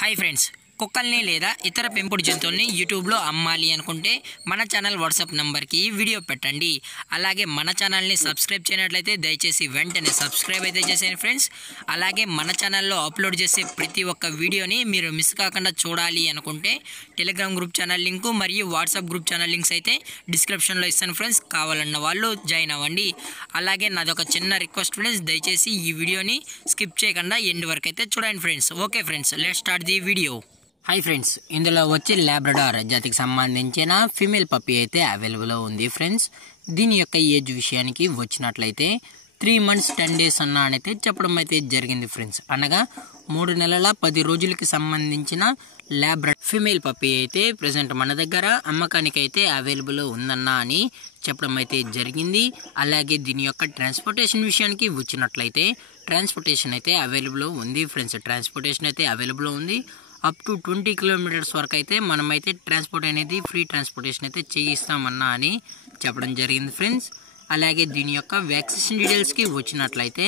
Hi friends, కుక్కల్ని లేదా ఇతర పెంపుడు జంతువుల్ని యూట్యూబ్లో అమ్మాలి అనుకుంటే మన ఛానల్ వాట్సాప్ నెంబర్కి వీడియో పెట్టండి. అలాగే మన ఛానల్ని సబ్స్క్రైబ్ చేయనట్లయితే దయచేసి వెంటనే సబ్స్క్రైబ్ అయితే చేసేయండి ఫ్రెండ్స్. అలాగే మన ఛానల్లో అప్లోడ్ చేసే ప్రతి ఒక్క వీడియోని మీరు మిస్ కాకుండా చూడాలి అనుకుంటే టెలిగ్రామ్ గ్రూప్ ఛానల్ లింకు మరియు వాట్సాప్ గ్రూప్ ఛానల్ లింక్స్ అయితే డిస్క్రిప్షన్లో ఇస్తాను ఫ్రెండ్స్. కావాలన్న వాళ్ళు జాయిన్ అవ్వండి. అలాగే నాదొక చిన్న రిక్వెస్ట్ ఫ్రెండ్స్, దయచేసి ఈ వీడియోని స్కిప్ చేయకుండా ఎండ్ వరకు అయితే చూడండి friends. Okay friends, let's start the video. Hi friends, ఇందులో వచ్చి లాబ్రడార్ జాతికి సంబంధించిన ఫీమేల్ పప్పీ అయితే అవైలబుల్ ఉంది ఫ్రెండ్స్. దీని యొక్క ఏజ్ విషయానికి వచ్చినట్లయితే 3 months 10 days అయితే చెప్పడం అయితే జరిగింది ఫ్రెండ్స్. అనగా 3 నెలల 10 రోజులకి సంబంధించిన లాబ్రడార్ ఫీమేల్ పప్పీ అయితే ప్రజెంట్ మన దగ్గర అమ్మకానికి అయితే అవైలబుల్ ఉందన్నా అని చెప్పడం అయితే జరిగింది. అలాగే దీని యొక్క ట్రాన్స్పోర్టేషన్ విషయానికి వచ్చినట్లయితే ట్రాన్స్పోర్టేషన్ అయితే అవైలబుల్ ఉంది ఫ్రెండ్స్. ట్రాన్స్పోర్టేషన్ అయితే అవైలబుల్ ఉంది. అప్ టు 20 kilometers వరకు అయితే మనమైతే ట్రాన్స్పోర్ట్ అనేది ఫ్రీ ట్రాన్స్పోర్టేషన్ అయితే చేయిస్తామన్నా అని చెప్పడం జరిగింది ఫ్రెండ్స్. అలాగే దీని యొక్క వ్యాక్సినేషన్ డీటెయిల్స్కి వచ్చినట్లయితే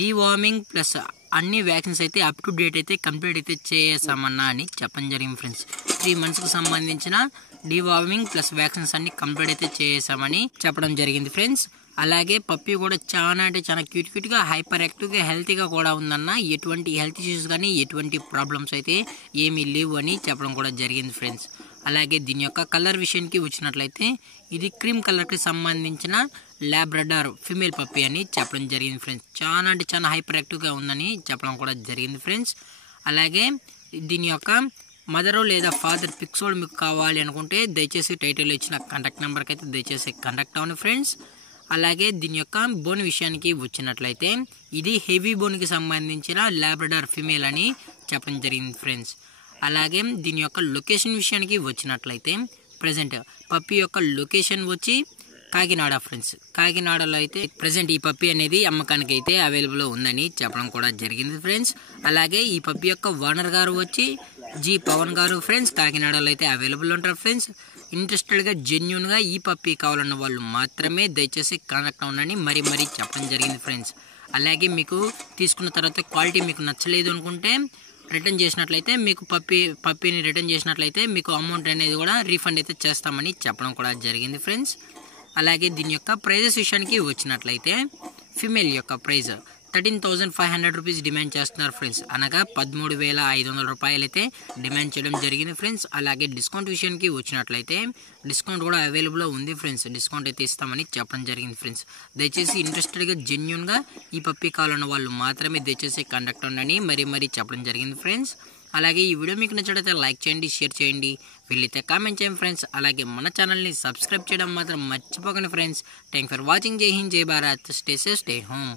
డీవార్మింగ్ ప్లస్ అన్ని వ్యాక్సిన్స్ అయితే అప్ టు డేట్ అయితే కంప్లీట్ అయితే చేసామన్నా అని చెప్పడం జరిగింది ఫ్రెండ్స్. 3 monthsకి సంబంధించిన డీవార్మింగ్ ప్లస్ వ్యాక్సిన్స్ అన్ని కంప్లీట్ అయితే చేసామని చెప్పడం జరిగింది ఫ్రెండ్స్. అలాగే పప్పీ కూడా చాలా అంటే చాలా క్యూట్గా హైపర్ యాక్టివ్గా హెల్తీగా కూడా ఉందన్న. ఎటువంటి హెల్త్ ఇష్యూస్ కానీ ఎటువంటి ప్రాబ్లమ్స్ అయితే ఏమీ లేవు అని చెప్పడం కూడా జరిగింది ఫ్రెండ్స్. అలాగే దీని యొక్క కలర్ విషయానికి వచ్చినట్లయితే ఇది క్రీమ్ కలర్కి సంబంధించిన లాబ్రడార్ ఫీమేల్ పప్పీ అని చెప్పడం జరిగింది ఫ్రెండ్స్. చాలా అంటే చాలా హైపర్ యాక్టివ్గా ఉందని చెప్పడం కూడా జరిగింది ఫ్రెండ్స్. అలాగే దీని యొక్క మదరు లేదా ఫాదర్ పిక్స్ కూడా మీకు కావాలి అనుకుంటే దయచేసి టైటిల్లో ఇచ్చిన కాంటాక్ట్ నెంబర్కి అయితే దయచేసి కాంటాక్ట్ అవ్వండి ఫ్రెండ్స్. అలాగే దీని యొక్క బోన్ విషయానికి వచ్చినట్లయితే ఇది హెవీ బోన్కి సంబంధించిన లాబ్రడార్ ఫీమేల్ అని చెప్పడం జరిగింది ఫ్రెండ్స్. అలాగే దీని యొక్క లొకేషన్ విషయానికి వచ్చినట్లయితే ప్రజెంట్ పప్పీ యొక్క లొకేషన్ వచ్చి కాకినాడ ఫ్రెండ్స్. కాకినాడలో అయితే ప్రజెంట్ ఈ పప్పీ అనేది అమ్మకానికి అయితే అవైలబుల్ ఉందని చెప్పడం కూడా జరిగింది ఫ్రెండ్స్. అలాగే ఈ పప్పీ యొక్క ఓనర్ గారు వచ్చి జి పవన్ గారు ఫ్రెండ్స్. కాకినాడలో అయితే అవైలబుల్ ఉంటారు ఫ్రెండ్స్. ఇంట్రెస్టెడ్గా జెన్యున్గా ఈ పప్పీ కావాలన్న వాళ్ళు మాత్రమే దయచేసి కాంటాక్ట్ అవ్వండి మరీ చెప్పడం జరిగింది ఫ్రెండ్స్. అలాగే మీకు తీసుకున్న తర్వాత క్వాలిటీ మీకు నచ్చలేదు అనుకుంటే రిటర్న్ చేసినట్లయితే మీకు పప్పీని రిటర్న్ చేసినట్లయితే మీకు అమౌంట్ అనేది కూడా రీఫండ్ అయితే చేస్తామని చెప్పడం కూడా జరిగింది ఫ్రెండ్స్. అలాగే దీని యొక్క ప్రైజెస్ విషయానికి వచ్చినట్లయితే ఫీమేల్ యొక్క ప్రైజ్ 13,500 రూపీస్ డిమాండ్ చేస్తున్నారు ఫ్రెండ్స్. అనగా 13,500 రూపాయలు అయితే డిమాండ్ చేయడం జరిగింది ఫ్రెండ్స్. అలాగే డిస్కౌంట్ విషయానికి వచ్చినట్లయితే డిస్కౌంట్ కూడా అవైలబుల్ ఉంది ఫ్రెండ్స్. డిస్కౌంట్ అయితే ఇస్తామని చెప్పడం జరిగింది ఫ్రెండ్స్. దయచేసి ఇంట్రెస్టెడ్గా జెన్యున్గా ఈ పప్పీ కావాలన్న వాళ్ళు మాత్రమే దయచేసి కాంటాక్ట్ అవ్వండి మరీ చెప్పడం జరిగింది ఫ్రెండ్స్. అలాగే ఈ వీడియో మీకు నచ్చినట్లయితే లైక్ చేయండి, షేర్ చేయండి, వీళ్ళైతే కామెంట్ చేయండి ఫ్రెండ్స్. అలాగే మన ఛానల్ని సబ్స్క్రైబ్ చేయడం మాత్రం మర్చిపోకండి ఫ్రెండ్స్. Thank for watching. జై హింద్, జై Bharat, stay safe, stay home.